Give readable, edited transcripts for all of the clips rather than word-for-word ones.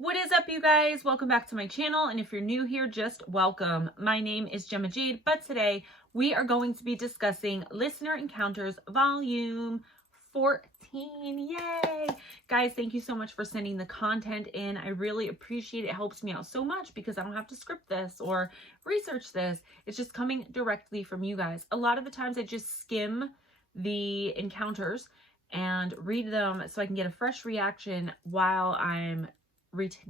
What is up, you guys? Welcome back to my channel, and if you're new here, just welcome. My name is Gemma Jade, but today we are going to be discussing Listener Encounters Volume 14. Yay! Guys, thank you so much for sending the content in. I really appreciate it. It helps me out so much because I don't have to script this or research this. It's just coming directly from you guys. A lot of the times I just skim the encounters and read them so I can get a fresh reaction while I'm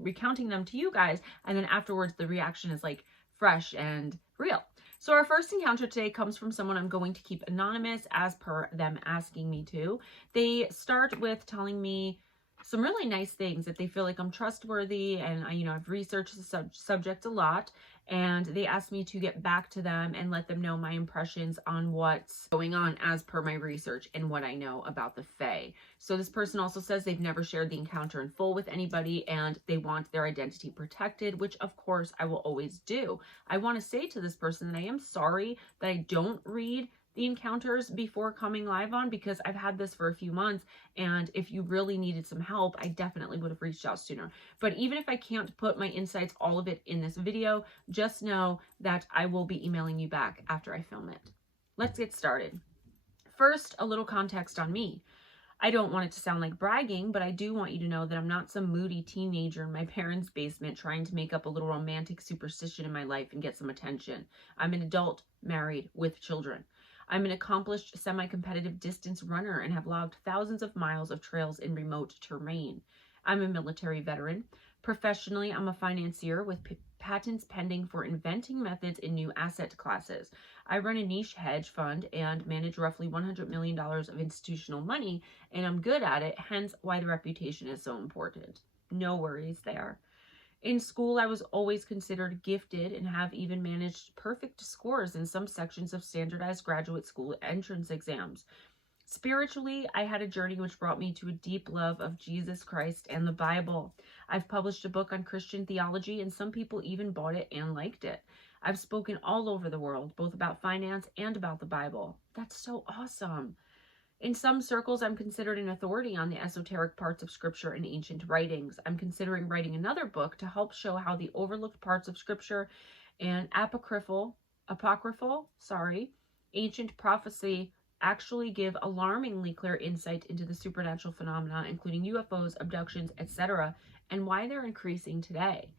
recounting them to you guys, and then afterwards the reaction is like fresh and real. So our first encounter today comes from someone I'm going to keep anonymous as per them asking me to. They start with telling me some really nice things, that they feel like I'm trustworthy and I've researched the subject a lot, and they asked me to get back to them and let them know my impressions on what's going on as per my research and what I know about the Fae. So this person also says they've never shared the encounter in full with anybody and they want their identity protected, which of course I will always do. I want to say to this person that I am sorry that I don't read the encounters before coming live on, because I've had this for a few months, and if you really needed some help, I definitely would have reached out sooner. But even if I can't put my insights, all of it, in this video, just know that I will be emailing you back after I film it. Let's get started. First, a little context on me. I don't want it to sound like bragging, but I do want you to know that I'm not some moody teenager in my parents' basement trying to make up a little romantic superstition in my life and get some attention. I'm an adult, married, with children. I'm an accomplished semi-competitive distance runner and have logged thousands of miles of trails in remote terrain. I'm a military veteran. Professionally, I'm a financier with patents pending for inventing methods in new asset classes. I run a niche hedge fund and manage roughly $100 million of institutional money, and I'm good at it, hence why the reputation is so important. No worries there. In school, I was always considered gifted and have even managed perfect scores in some sections of standardized graduate school entrance exams. Spiritually, I had a journey which brought me to a deep love of Jesus Christ and the Bible. I've published a book on Christian theology, and some people even bought it and liked it. I've spoken all over the world, both about finance and about the Bible. That's so awesome. In some circles, I'm considered an authority on the esoteric parts of scripture and ancient writings. I'm considering writing another book to help show how the overlooked parts of scripture and apocryphal, ancient prophecy actually give alarmingly clear insight into the supernatural phenomena, including UFOs, abductions, etc., and why they're increasing today.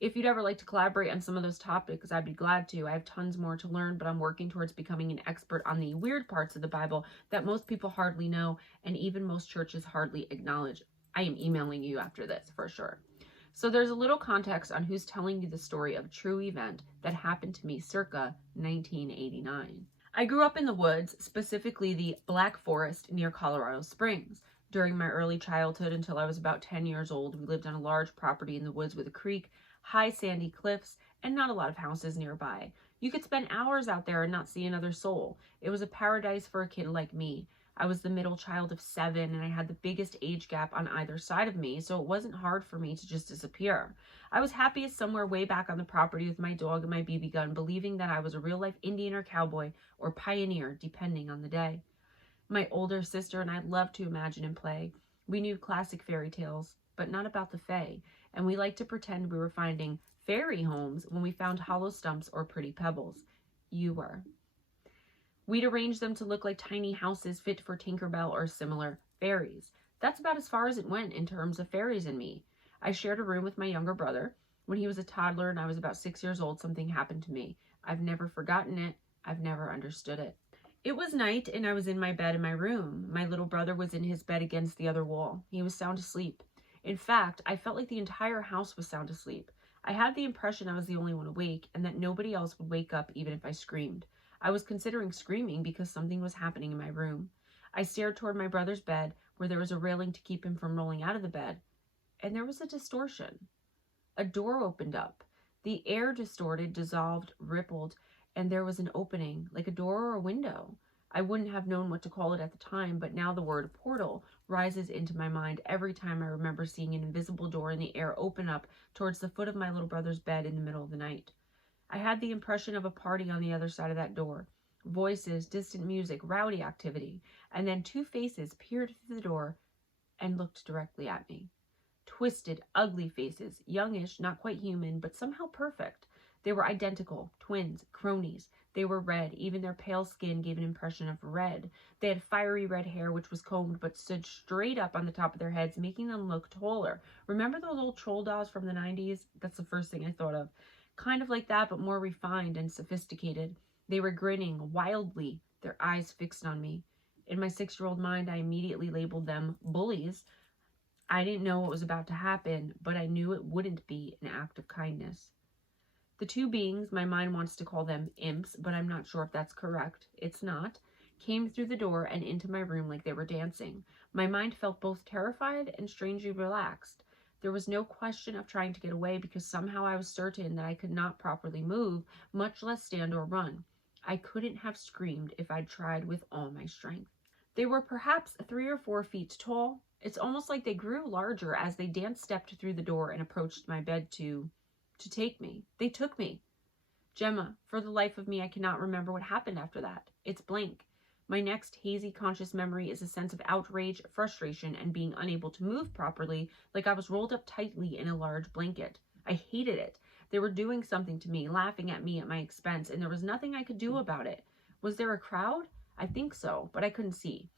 If you'd ever like to collaborate on some of those topics, I'd be glad to. I have tons more to learn, but I'm working towards becoming an expert on the weird parts of the Bible that most people hardly know and even most churches hardly acknowledge. I am emailing you after this for sure. So there's a little context on who's telling you the story of a true event that happened to me circa 1989. I grew up in the woods, specifically the Black Forest near Colorado Springs. During my early childhood until I was about 10 years old, we lived on a large property in the woods with a creek, high sandy cliffs, and not a lot of houses nearby. You could spend hours out there and not see another soul. It was a paradise for a kid like me. I was the middle child of 7, and I had the biggest age gap on either side of me, so it wasn't hard for me to just disappear. I was happiest somewhere way back on the property with my dog and my BB gun, believing that I was a real-life Indian or cowboy or pioneer, depending on the day. My older sister and I loved to imagine and play. We knew classic fairy tales, but not about the Fae, and we liked to pretend we were finding fairy homes when we found hollow stumps or pretty pebbles. You were. We'd arrange them to look like tiny houses fit for Tinkerbell or similar fairies. That's about as far as it went in terms of fairies and me. I shared a room with my younger brother. When he was a toddler and I was about 6 years old, something happened to me. I've never forgotten it. I've never understood it. It was night and I was in my bed in my room. My little brother was in his bed against the other wall. He was sound asleep. In fact, I felt like the entire house was sound asleep. I had the impression I was the only one awake and that nobody else would wake up even if I screamed. I was considering screaming because something was happening in my room. I stared toward my brother's bed where there was a railing to keep him from rolling out of the bed, and there was a distortion. A door opened up. The air distorted, dissolved, rippled, and there was an opening, like a door or a window. I wouldn't have known what to call it at the time, but now the word portal rises into my mind every time I remember seeing an invisible door in the air open up towards the foot of my little brother's bed in the middle of the night. I had the impression of a party on the other side of that door. Voices, distant music, rowdy activity, and then 2 faces peered through the door and looked directly at me. twisted, ugly faces, youngish, not quite human, but somehow perfect. They were identical, twins, cronies. They were red. Even their pale skin gave an impression of red. They had fiery red hair, which was combed but stood straight up on the top of their heads, making them look taller. Remember those old troll dolls from the 90s? That's the first thing I thought of. Kind of like that, but more refined and sophisticated. They were grinning wildly, their eyes fixed on me. In my 6-year-old mind, I immediately labeled them bullies. I didn't know what was about to happen, but I knew it wouldn't be an act of kindness. The two beings, my mind wants to call them imps, but I'm not sure if that's correct. It's not. Came through the door and into my room like they were dancing. My mind felt both terrified and strangely relaxed. There was no question of trying to get away because somehow I was certain that I could not properly move, much less stand or run. I couldn't have screamed if I'd tried with all my strength. They were perhaps 3 or 4 feet tall. It's almost like they grew larger as they dance-stepped through the door and approached my bed to take me. They took me. Gemma, for the life of me, I cannot remember what happened after that. It's blank. My next hazy conscious memory is a sense of outrage, frustration, and being unable to move properly, like I was rolled up tightly in a large blanket. I hated it. They were doing something to me, laughing at me at my expense, and there was nothing I could do about it. Was there a crowd? I think so, but I couldn't see.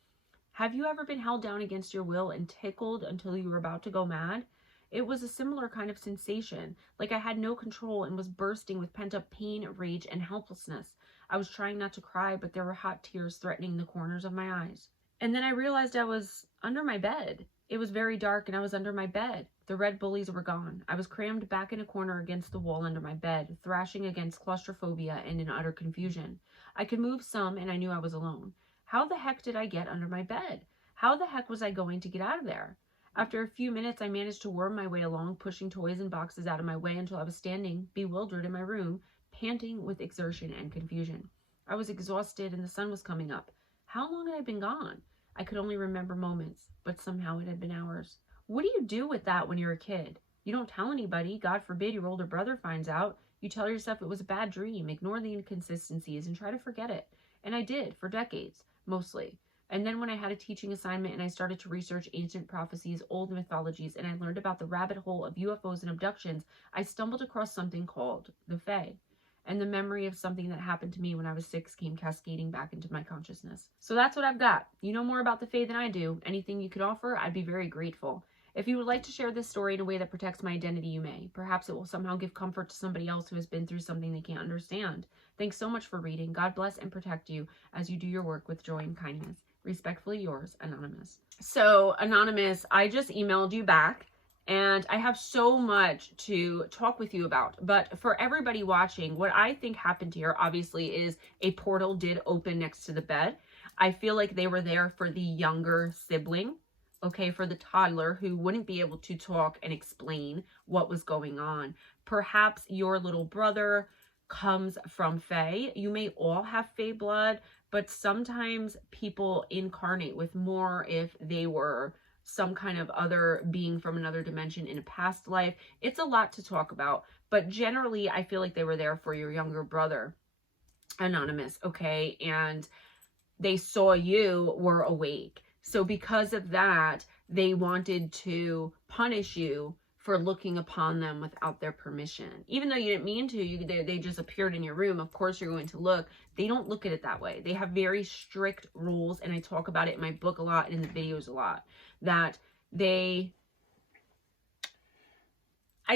Have you ever been held down against your will and tickled until you were about to go mad? It was a similar kind of sensation, like I had no control and was bursting with pent-up pain, rage, and helplessness. I was trying not to cry, but there were hot tears threatening the corners of my eyes. And then I realized I was under my bed. It was very dark and I was under my bed. The red bullies were gone. I was crammed back in a corner against the wall under my bed, thrashing against claustrophobia and in utter confusion. I could move some and I knew I was alone. How the heck did I get under my bed? How the heck was I going to get out of there? After a few minutes, I managed to worm my way along, pushing toys and boxes out of my way until I was standing, bewildered in my room, panting with exertion and confusion. I was exhausted and the sun was coming up. How long had I been gone? I could only remember moments, but somehow it had been hours. What do you do with that when you're a kid? You don't tell anybody. God forbid your older brother finds out. You tell yourself it was a bad dream, ignore the inconsistencies, and try to forget it. And I did, for decades, mostly. And then when I had a teaching assignment and I started to research ancient prophecies, old mythologies, and I learned about the rabbit hole of UFOs and abductions, I stumbled across something called the Fae. And the memory of something that happened to me when I was 6 came cascading back into my consciousness. So that's what I've got. You know more about the Fae than I do. Anything you could offer, I'd be very grateful. If you would like to share this story in a way that protects my identity, you may. Perhaps it will somehow give comfort to somebody else who has been through something they can't understand. Thanks so much for reading. God bless and protect you as you do your work with joy and kindness. Respectfully yours, Anonymous. So, Anonymous, I just emailed you back, and I have so much to talk with you about. But for everybody watching, what I think happened here, obviously, is a portal did open next to the bed. I feel like they were there for the younger sibling, okay, for the toddler who wouldn't be able to talk and explain what was going on. Perhaps your little brother comes from Fae. You may all have Fae blood, but sometimes people incarnate with more if they were some kind of other being from another dimension in a past life. It's a lot to talk about, but generally I feel like they were there for your younger brother, Anonymous, okay? And they saw you were awake. So because of that, they wanted to punish you for looking upon them without their permission. Even though you didn't mean to, they just appeared in your room. Of course you're going to look. They don't look at it that way. They have very strict rules, and I talk about it in my book a lot and in the videos a lot, that I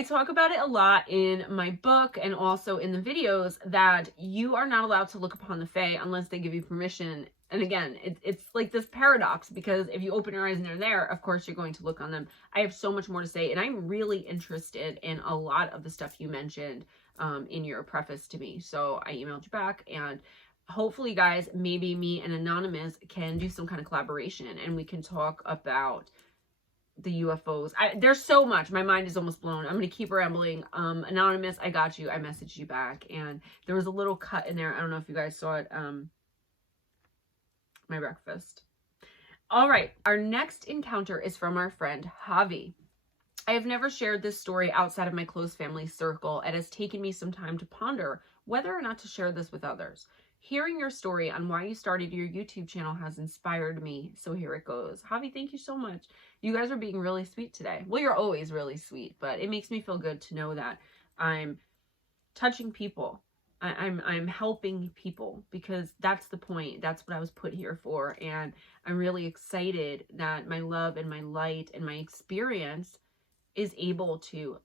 talk about it a lot in my book and also in the videos that you are not allowed to look upon the Fae unless they give you permission. And again, it's like this paradox, because if you open your eyes and they're there, of course you're going to look on them. I have so much more to say, and I'm really interested in a lot of the stuff you mentioned in your preface to me. So I emailed you back, and hopefully, guys, maybe me and Anonymous can do some kind of collaboration, and we can talk about the UFOs. There's so much. My mind is almost blown. I'm going to keep rambling. Anonymous, I got you. I messaged you back, and there was a little cut in there. I don't know if you guys saw it. My breakfast. All right, our next encounter is from our friend Javi. I have never shared this story outside of my close family circle. It has taken me some time to ponder whether or not to share this with others. Hearing your story on why you started your YouTube channel has inspired me, so here it goes. Javi, thank you so much. You guys are being really sweet today. Well, you're always really sweet, but it makes me feel good to know that I'm touching people. I'm helping people, because that's the point. That's what I was put here for. And I'm really excited that my love and my light and my experience is able to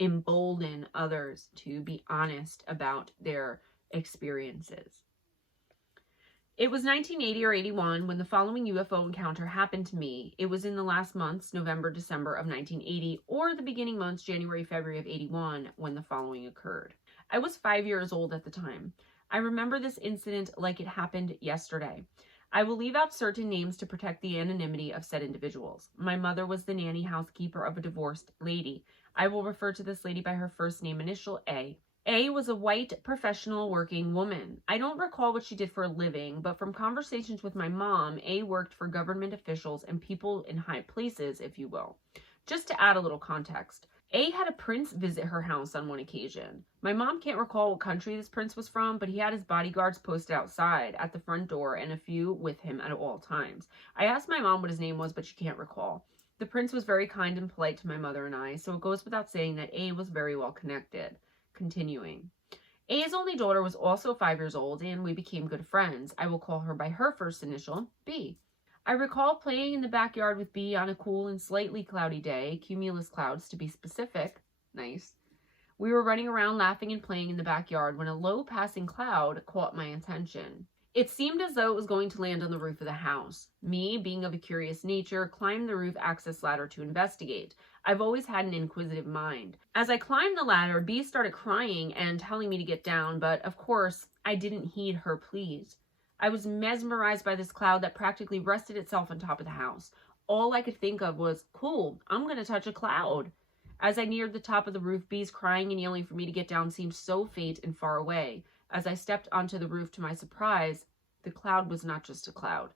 embolden others to be honest about their experiences. It was 1980 or 81 when the following UFO encounter happened to me. It was in the last months, November, December of 1980, or the beginning months, January, February of 81, when the following occurred. I was 5 years old at the time. I remember this incident like it happened yesterday. I will leave out certain names to protect the anonymity of said individuals. My mother was the nanny housekeeper of a divorced lady. I will refer to this lady by her first name initial, A. A was a white professional working woman. I don't recall what she did for a living, but from conversations with my mom, A worked for government officials and people in high places, if you will. Just to add a little context, A had a prince visit her house on one occasion. My mom can't recall what country this prince was from, but he had his bodyguards posted outside at the front door and a few with him at all times. I asked my mom what his name was, but she can't recall. The prince was very kind and polite to my mother and I, so it goes without saying that A was very well connected. Continuing. A's only daughter was also 5 years old, and we became good friends. I will call her by her first initial, B. I recall playing in the backyard with B on a cool and slightly cloudy day, cumulus clouds to be specific. Nice. We were running around laughing and playing in the backyard when a low passing cloud caught my attention. It seemed as though it was going to land on the roof of the house. Me, being of a curious nature, climbed the roof access ladder to investigate. I've always had an inquisitive mind. As I climbed the ladder, B started crying and telling me to get down, but of course, I didn't heed her pleas. I was mesmerized by this cloud that practically rested itself on top of the house. All I could think of was, cool, I'm going to touch a cloud. As I neared the top of the roof, B's crying and yelling for me to get down seemed so faint and far away. As I stepped onto the roof, to my surprise, the cloud was not just a cloud.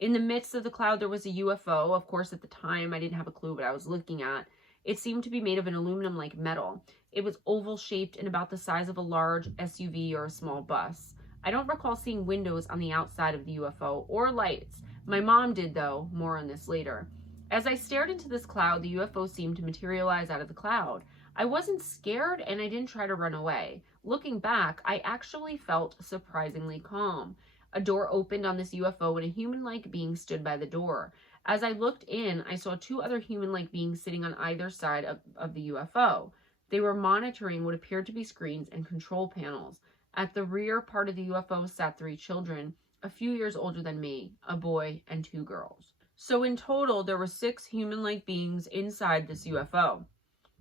In the midst of the cloud, there was a UFO. Of course, at the time, I didn't have a clue what I was looking at. It seemed to be made of an aluminum-like metal. It was oval-shaped and about the size of a large SUV or a small bus. I don't recall seeing windows on the outside of the UFO or lights. My mom did, though. More on this later. As I stared into this cloud, the UFO seemed to materialize out of the cloud. I wasn't scared, and I didn't try to run away. Looking back, I actually felt surprisingly calm. A door opened on this UFO, and a human-like being stood by the door. As I looked in, I saw two other human-like beings sitting on either side of the UFO. They were monitoring what appeared to be screens and control panels. At the rear part of the UFO sat 3 children, a few years older than me, a boy and 2 girls. So in total, there were 6 human-like beings inside this UFO.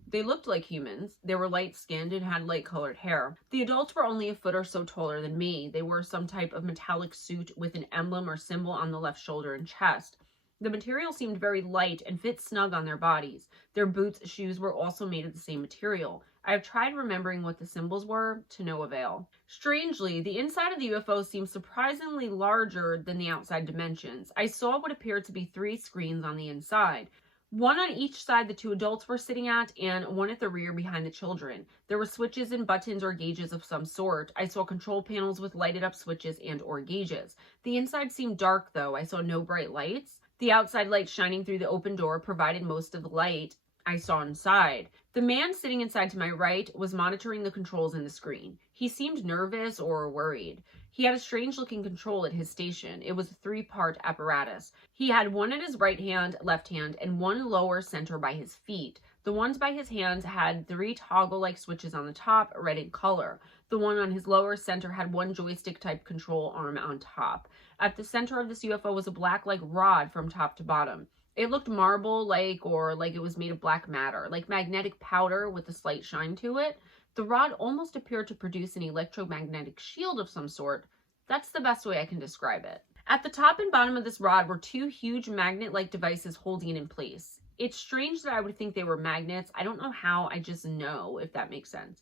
They looked like humans. They were light-skinned and had light-colored hair. The adults were only a foot or so taller than me. They wore some type of metallic suit with an emblem or symbol on the left shoulder and chest. The material seemed very light and fit snug on their bodies. Their boots, shoes were also made of the same material. I have tried remembering what the symbols were, to no avail. Strangely, the inside of the UFO seemed surprisingly larger than the outside dimensions. I saw what appeared to be 3 screens on the inside. One on each side the 2 adults were sitting at, and one at the rear behind the children. There were switches and buttons or gauges of some sort. I saw control panels with lighted up switches and or gauges. The inside seemed dark, though. I saw no bright lights. The outside light shining through the open door provided most of the light I saw inside. The man sitting inside to my right was monitoring the controls in the screen. He seemed nervous or worried. He had a strange-looking control at his station. It was a 3-part apparatus. He had one at his right hand, left hand, and one lower center by his feet. The ones by his hands had 3 toggle-like switches on the top, red in color. The one on his lower center had 1 joystick-type control arm on top. At the center of this UFO was a black-like rod from top to bottom. It looked marble-like, or like it was made of black matter, like magnetic powder with a slight shine to it. The rod almost appeared to produce an electromagnetic shield of some sort. That's the best way I can describe it. At the top and bottom of this rod were 2 huge magnet-like devices holding it in place. It's strange that I would think they were magnets. I don't know how, I just know, if that makes sense.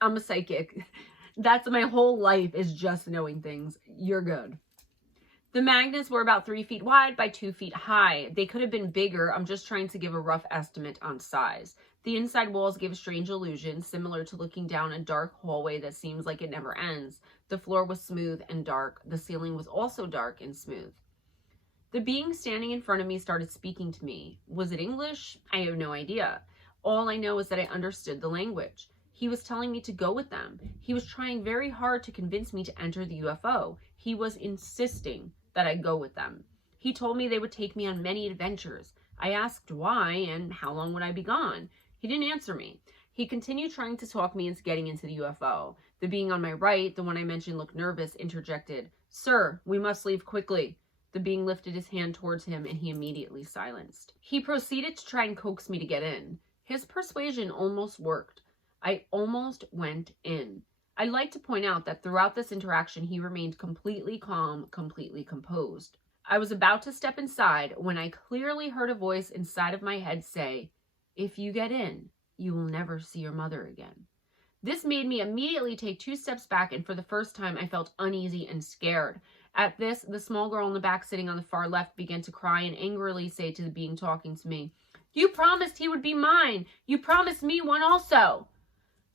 I'm a psychic. That's my whole life, is just knowing things. You're good. The magnets were about 3 feet wide by 2 feet high. They could have been bigger. I'm just trying to give a rough estimate on size. The inside walls give a strange illusion, similar to looking down a dark hallway that seems like it never ends. The floor was smooth and dark. The ceiling was also dark and smooth. The being standing in front of me started speaking to me. Was it English? I have no idea. All I know is that I understood the language. He was telling me to go with them. He was trying very hard to convince me to enter the UFO. He was insisting that I go with them. He told me they would take me on many adventures. I asked why and how long would I be gone. He didn't answer me. He continued trying to talk me into getting into the UFO. The being on my right, the one I mentioned looked nervous, interjected, "Sir, we must leave quickly." The being lifted his hand towards him and he immediately silenced. He proceeded to try and coax me to get in. His persuasion almost worked. I almost went in. I'd like to point out that throughout this interaction, he remained completely calm, completely composed. I was about to step inside when I clearly heard a voice inside of my head say, "If you get in, you will never see your mother again." This made me immediately take 2 steps back, and for the first time, I felt uneasy and scared. At this, the small girl in the back sitting on the far left began to cry and angrily say to the being talking to me, "You promised he would be mine. You promised me one also."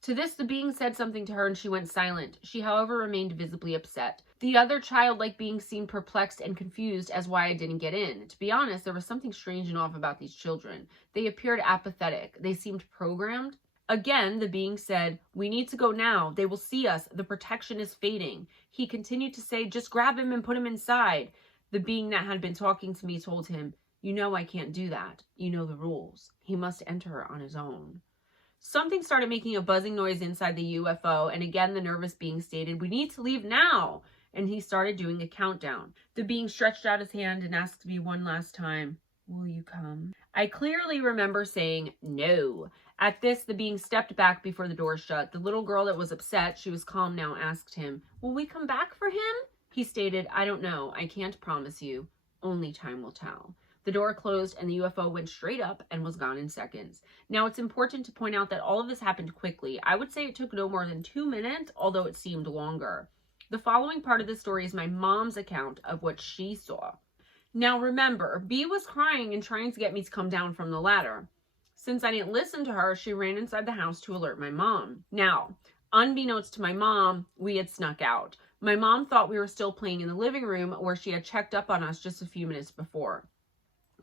To this, the being said something to her and she went silent. She, however, remained visibly upset. The other childlike being seemed perplexed and confused as why I didn't get in. To be honest, there was something strange and off about these children. They appeared apathetic. They seemed programmed. Again, the being said, "We need to go now. They will see us. The protection is fading." He continued to say, "Just grab him and put him inside." The being that had been talking to me told him, "You know I can't do that. You know the rules. He must enter on his own." Something started making a buzzing noise inside the UFO, and again the nervous being stated, "We need to leave now." And he started doing a countdown. The being stretched out his hand and asked me one last time, "Will you come?" I clearly remember saying no. At this, the being stepped back before the door shut. The little girl that was upset, she was calm now, asked him, "Will we come back for him?" He stated, "I don't know. I can't promise you. Only time will tell." The door closed and the UFO went straight up and was gone in seconds. Now, it's important to point out that all of this happened quickly. I would say it took no more than 2 minutes, although it seemed longer. The following part of the story is my mom's account of what she saw. Now, remember, B was crying and trying to get me to come down from the ladder. Since I didn't listen to her, she ran inside the house to alert my mom. Now, unbeknownst to my mom, we had snuck out. My mom thought we were still playing in the living room where she had checked up on us just a few minutes before.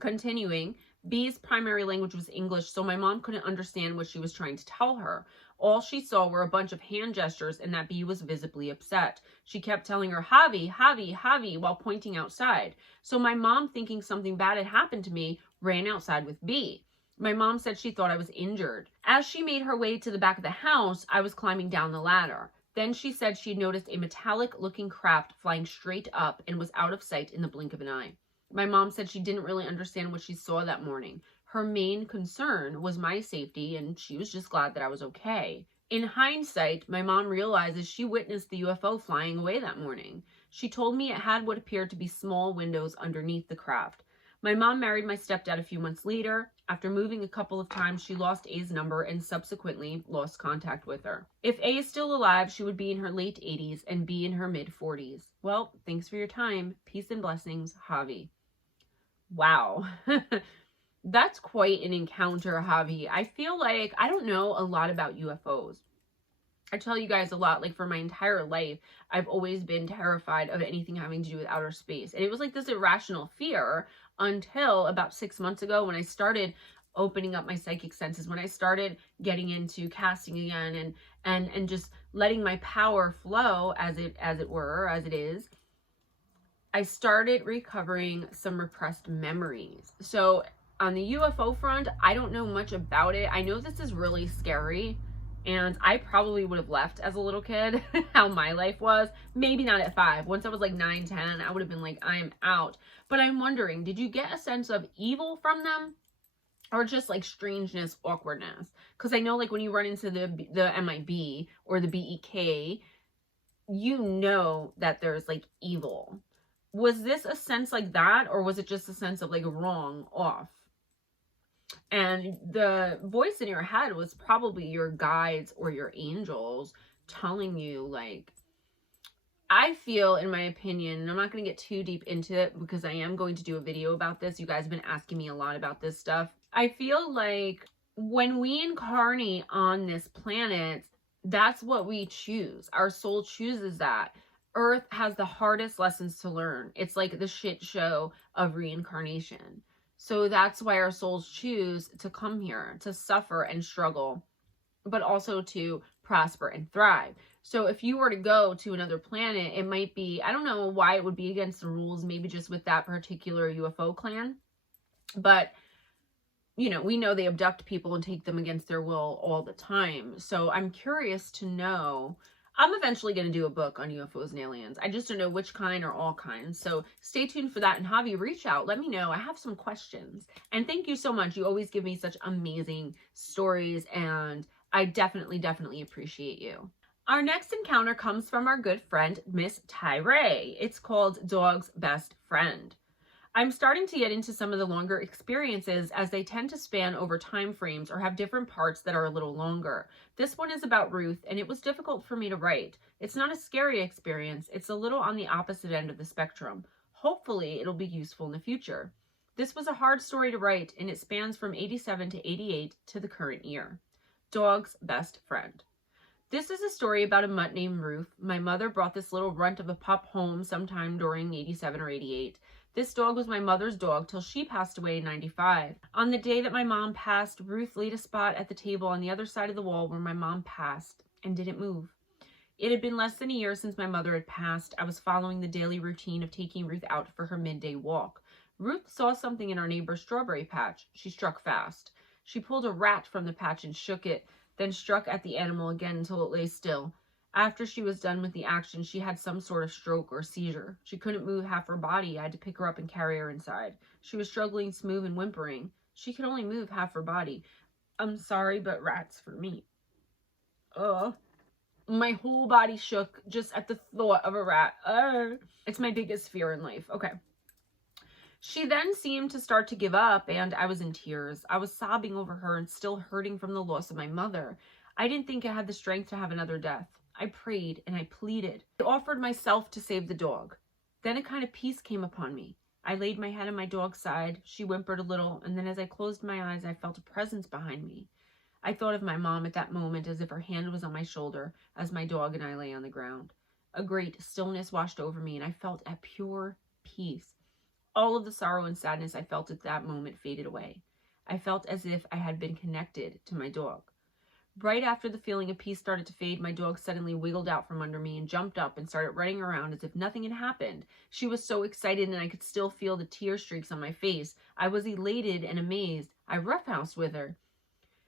Continuing, B's primary language was English, so my mom couldn't understand what she was trying to tell her. All she saw were a bunch of hand gestures and that B was visibly upset. She kept telling her, "Javi, Javi, Javi," while pointing outside. So my mom, thinking something bad had happened to me, ran outside with B. My mom said she thought I was injured. As she made her way to the back of the house, I was climbing down the ladder. Then she said she noticed a metallic-looking craft flying straight up and was out of sight in the blink of an eye. My mom said she didn't really understand what she saw that morning. Her main concern was my safety, and she was just glad that I was okay. In hindsight, my mom realizes she witnessed the UFO flying away that morning. She told me it had what appeared to be small windows underneath the craft. My mom married my stepdad a few months later. After moving a couple of times, she lost A's number and subsequently lost contact with her. If A is still alive, she would be in her late 80s and B in her mid-40s. Well, thanks for your time. Peace and blessings, Javi. Wow. That's quite an encounter, Javi. I feel like I don't know a lot about UFOs. I tell you guys a lot, like for my entire life, I've always been terrified of anything having to do with outer space. And it was like this irrational fear until about 6 months ago when I started opening up my psychic senses, when I started getting into casting again and just letting my power flow as it is. I started recovering some repressed memories. So on the UFO front, I don't know much about it. I know this is really scary, and I probably would have left as a little kid, how my life was. Maybe not at 5. Once I was like 9, 10, I would have been like, I'm out. But I'm wondering, did you get a sense of evil from them? Or just like strangeness, awkwardness? Because I know like when you run into the MIB or the BEK, you know that there's like evil. Was this a sense like that, or was it just a sense of like wrong, off? And the voice in your head was probably your guides or your angels telling you like, I feel, in my opinion, and I'm not going to get too deep into it because I am going to do a video about this. You guys have been asking me a lot about this stuff. I feel like when we incarnate on this planet, that's what we choose. Our soul chooses that. Earth has the hardest lessons to learn. It's like the shit show of reincarnation. So that's why our souls choose to come here, to suffer and struggle, but also to prosper and thrive. So if you were to go to another planet, it might be, I don't know why it would be against the rules, maybe just with that particular UFO clan. But, you know, we know they abduct people and take them against their will all the time. So I'm curious to know. I'm eventually going to do a book on UFOs and aliens. I just don't know which kind or all kinds. So stay tuned for that. And Javi, reach out. Let me know. I have some questions. And thank you so much. You always give me such amazing stories. And I definitely appreciate you. Our next encounter comes from our good friend, Miss TaiRai. It's called Dog's Best Friend. I'm starting to get into some of the longer experiences as they tend to span over time frames or have different parts that are a little longer. This one is about Ruth, and it was difficult for me to write. It's not a scary experience. It's a little on the opposite end of the spectrum. Hopefully, it'll be useful in the future. This was a hard story to write, and it spans from 87 to 88 to the current year. Dog's Best Friend. This is a story about a mutt named Ruth. My mother brought this little runt of a pup home sometime during 87 or 88. This dog was my mother's dog till she passed away in 95. On the day that my mom passed, Ruth laid a spot at the table on the other side of the wall where my mom passed and didn't move. It had been less than a year since my mother had passed. I was following the daily routine of taking Ruth out for her midday walk. Ruth saw something in our neighbor's strawberry patch. She struck fast. She pulled a rat from the patch and shook it, then struck at the animal again until it lay still. After she was done with the action, she had some sort of stroke or seizure. She couldn't move half her body. I had to pick her up and carry her inside. She was struggling to move and whimpering. She could only move half her body. I'm sorry, but rats for me. My whole body shook just at the thought of a rat. It's my biggest fear in life. Okay. She then seemed to start to give up, and I was in tears. I was sobbing over her and still hurting from the loss of my mother. I didn't think I had the strength to have another death. I prayed and I pleaded. I offered myself to save the dog. Then a kind of peace came upon me. I laid my head on my dog's side. She whimpered a little, and then as I closed my eyes, I felt a presence behind me. I thought of my mom at that moment as if her hand was on my shoulder as my dog and I lay on the ground. A great stillness washed over me, and I felt a pure peace. All of the sorrow and sadness I felt at that moment faded away. I felt as if I had been connected to my dog. Right after the feeling of peace started to fade, my dog suddenly wiggled out from under me and jumped up and started running around as if nothing had happened. She was so excited, and I could still feel the tear streaks on my face. I was elated and amazed. I roughhoused with her.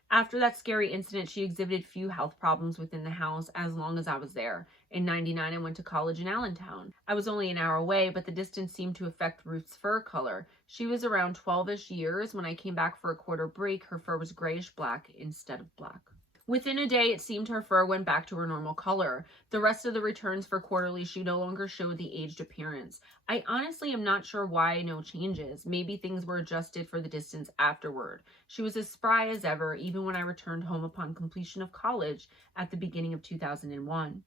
After that scary incident, she exhibited few health problems within the house as long as I was there. In 99, I went to college in Allentown. I was only an hour away, but the distance seemed to affect Ruth's fur color. She was around 12-ish years. When I came back for a quarter break, her fur was grayish-black instead of black. Within a day, it seemed her fur went back to her normal color. The rest of the returns for quarterly, she no longer showed the aged appearance. I honestly am not sure why no changes. Maybe things were adjusted for the distance afterward. She was as spry as ever, even when I returned home upon completion of college at the beginning of 2001.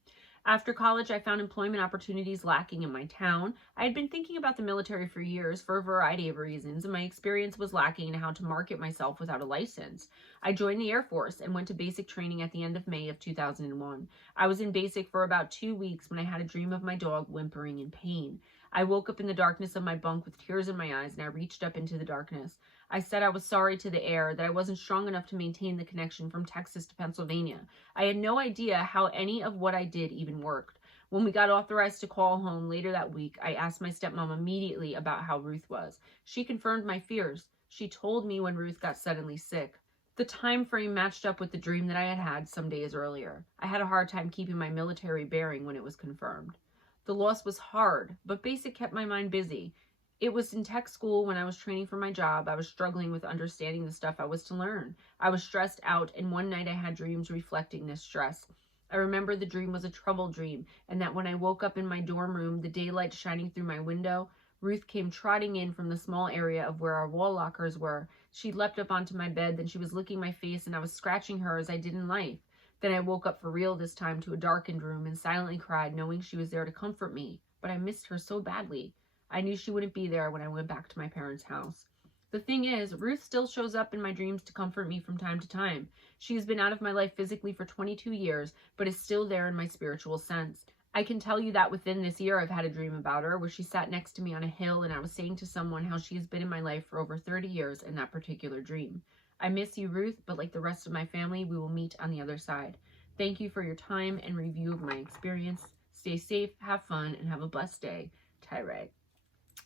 After college, I found employment opportunities lacking in my town. I had been thinking about the military for years for a variety of reasons, and my experience was lacking in how to market myself without a license. I joined the Air Force and went to basic training at the end of May of 2001. I was in basic for about 2 weeks when I had a dream of my dog whimpering in pain. I woke up in the darkness of my bunk with tears in my eyes, and I reached up into the darkness. I said I was sorry to the air, that I wasn't strong enough to maintain the connection from Texas to Pennsylvania. I had no idea how any of what I did even worked. When we got authorized to call home later that week, I asked my stepmom immediately about how Ruth was. She confirmed my fears. She told me when Ruth got suddenly sick. The time frame matched up with the dream that I had had some days earlier. I had a hard time keeping my military bearing when it was confirmed. The loss was hard, but basic kept my mind busy. It was in tech school when I was training for my job. I was struggling with understanding the stuff I was to learn. I was stressed out, and one night I had dreams reflecting this stress. I remember the dream was a troubled dream, and that when I woke up in my dorm room, the daylight shining through my window, Ruth came trotting in from the small area of where our wall lockers were. She leapt up onto my bed, then she was licking my face, and I was scratching her as I did in life. Then I woke up for real this time to a darkened room and silently cried, knowing she was there to comfort me. But I missed her so badly. I knew she wouldn't be there when I went back to my parents' house. The thing is, Ruth still shows up in my dreams to comfort me from time to time. She has been out of my life physically for 22 years, but is still there in my spiritual sense. I can tell you that within this year I've had a dream about her where she sat next to me on a hill and I was saying to someone how she has been in my life for over 30 years in that particular dream. I miss you, Ruth, but like the rest of my family, we will meet on the other side. Thank you for your time and review of my experience. Stay safe, have fun, and have a blessed day. TaiRai.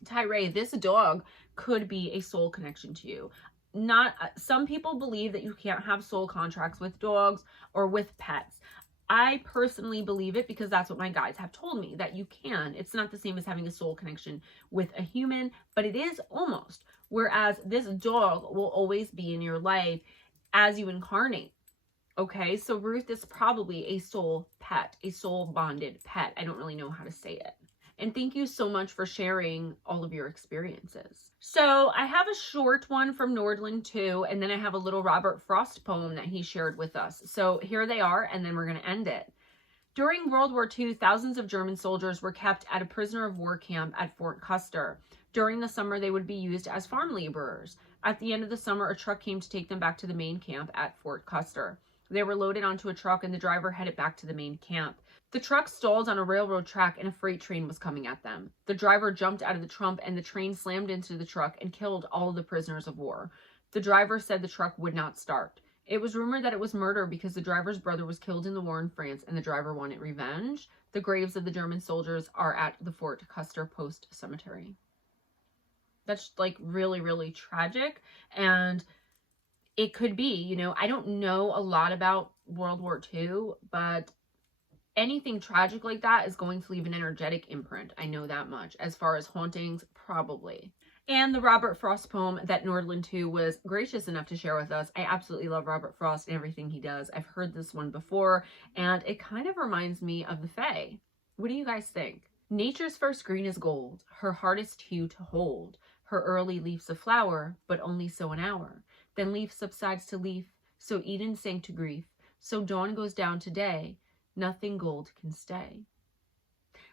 TaiRai, this dog could be a soul connection to you. Some people believe that you can't have soul contracts with dogs or with pets. I personally believe it because that's what my guides have told me, that you can. It's not the same as having a soul connection with a human, but it is almost. Whereas this dog will always be in your life as you incarnate. Okay, so Ruth is probably a soul pet, a soul bonded pet. I don't really know how to say it. And thank you so much for sharing all of your experiences. So I have a short one from Nordland too, and then I have a little Robert Frost poem that he shared with us. So here they are, and then we're going to end it. During World War II, thousands of German soldiers were kept at a prisoner of war camp at Fort Custer. During the summer, they would be used as farm laborers. At the end of the summer, a truck came to take them back to the main camp at Fort Custer. They were loaded onto a truck, and the driver headed back to the main camp. The truck stalled on a railroad track and a freight train was coming at them. The driver jumped out of the trunk and the train slammed into the truck and killed all of the prisoners of war. The driver said the truck would not start. It was rumored that it was murder because the driver's brother was killed in the war in France and the driver wanted revenge. The graves of the German soldiers are at the Fort Custer Post Cemetery. That's like really, really tragic. And it could be, you know, I don't know a lot about World War II, but anything tragic like that is going to leave an energetic imprint. I know that much. As far as hauntings, probably. And the Robert Frost poem that Nordland 2 was gracious enough to share with us. I absolutely love Robert Frost and everything he does. I've heard this one before, and it kind of reminds me of the Fae. What do you guys think? Nature's first green is gold, her hardest hue to hold. Her early leaf's a flower, but only so an hour. Then leaf subsides to leaf, so Eden sank to grief. So dawn goes down to day. Nothing gold can stay.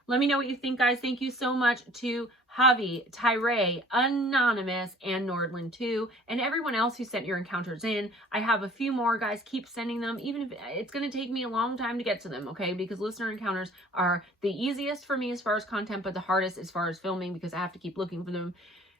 Let me know what you think, guys. Thank you so much to Javi, TaiRai, Anonymous, and Nordland 2, and everyone else who sent your encounters in. I have a few more, guys. Keep sending them, even if it's going to take me a long time to get to them, okay? Because listener encounters are the easiest for me as far as content, but the hardest as far as filming because I have to keep looking for them.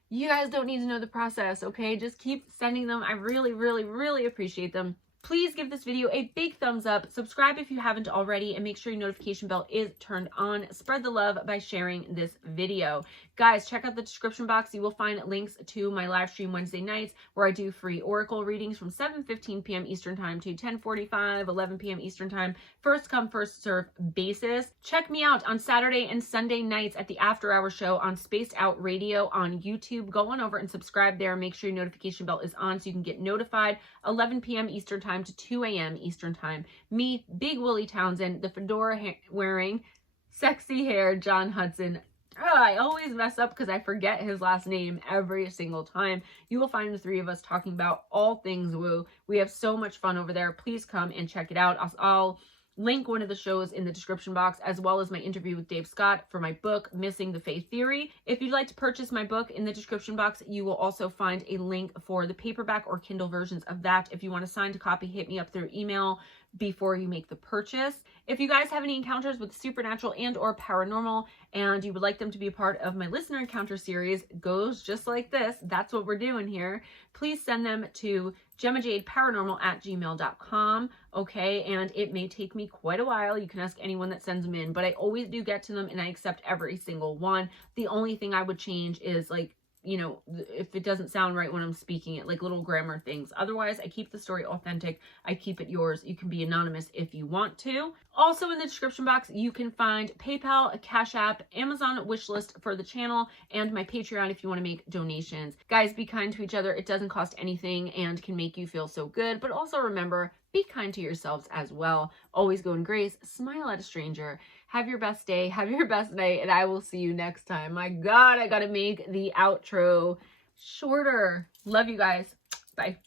You guys don't need to know the process, okay? Just keep sending them. I really, really, really appreciate them. Please give this video a big thumbs up, subscribe if you haven't already, and make sure your notification bell is turned on. Spread the love by sharing this video. Guys, check out the description box. You will find links to my live stream Wednesday nights where I do free oracle readings from 7:15 p.m. Eastern Time to 10:45, 11 p.m. Eastern Time. First come, first serve basis. Check me out on Saturday and Sunday nights at the After Hour Show on Spaced Out Radio on YouTube. Go on over and subscribe there. Make sure your notification bell is on so you can get notified. 11 p.m. Eastern Time to 2 a.m. Eastern Time. Me, Big Willie Townsend, the fedora wearing, sexy hair John Hudson. Oh, I always mess up because I forget his last name every single time. You will find the three of us talking about all things woo. We have so much fun over there. Please come and check it out. I'll link one of the shows in the description box, as well as my interview with Dave Scott for my book, Missing the Faith Theory. If you'd like to purchase my book, in the description box, you will also find a link for the paperback or Kindle versions of that. If you want a signed copy, hit me up through email before you make the purchase. If you guys have any encounters with supernatural and or paranormal and you would like them to be a part of my listener encounter series, goes just like this, that's what we're doing here, please send them to GemmaJadeParanormal@gmail.com, okay? And it may take me quite a while. You can ask anyone that sends them in, but I always do get to them and I accept every single one. The only thing I would change is, like, you know, if it doesn't sound right when I'm speaking it, like little grammar things. Otherwise, I keep the story authentic. I keep it yours. You can be anonymous if you want to. Also in the description box, you can find PayPal, Cash App, Amazon wishlist for the channel, and my Patreon if you want to make donations. Guys, be kind to each other. It doesn't cost anything and can make you feel so good. But also remember, be kind to yourselves as well. Always go in grace. Smile at a stranger. Have your best day. Have your best night. And I will see you next time. My God, I got to make the outro shorter. Love you guys. Bye.